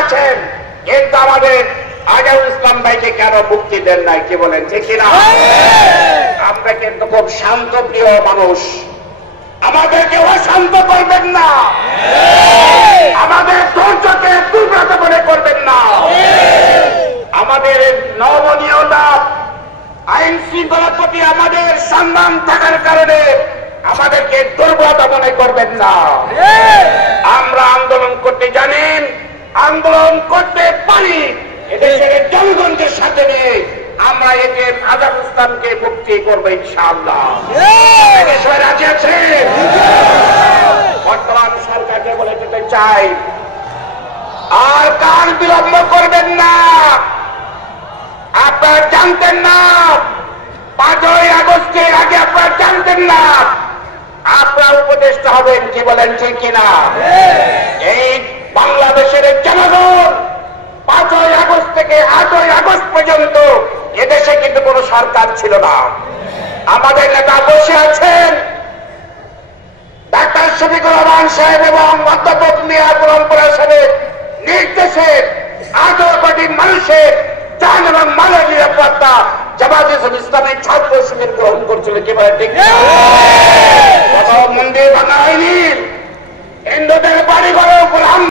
আছেন, কিন্তু আমাদের আজহারুল ইসলাম ভাইকে কেন মুক্তি দেন নাই? কি বলেন, ঠিক কিনা? আমরা কিন্তু খুব শান্ত প্রিয় মানুষ, আমাদেরকে অশান্ত করবেন না, আমাদের ধৈর্যকে দুর্বৃত্ত মনে করবেন না, আমাদের নমনীয়তা আইন শৃঙ্খলার প্রতি আমাদের সম্মান থাকার কারণে আমাদেরকে দুর্বলতা মনে করবেন না। আমরা আন্দোলন করতে জানেন, আন্দোলন করতে পারি, এদেশের জনগণকে সাথে নিয়ে আমরা একে আজহারুল ইসলামকে মুক্তি করবো ইনশাআল্লাহ। রাজি আছে? বর্তমান সরকারকে বলে দিতে চাই, আর কার বিলম্ব করবেন না। আপনারা জানতেন না 5ই আগস্টের আগে, আপনারা জানতেন না আপনারা উপদেষ্টা হবেন। কি বলেন, ঠিক কিনা? এই বাংলাদেশের জনগণ 5ই আগস্ট থেকে 8ই আগস্ট পর্যন্ত এদেশে কিন্তু কোন সরকার ছিল না। আমাদের নেতা বসে আছেন ডাক্তার শফিকুর রহমান সাহেব এবং অধ্যাপক মিয়া পরম্পরা সাহেবের নির্দেশে 18 কোটি মানুষের জান এবং মালের নিরাপত্তা জামায়াতে ইসলামের ছাত্র শিবির গ্রহণ করছিল। কি বলে, ঠিক?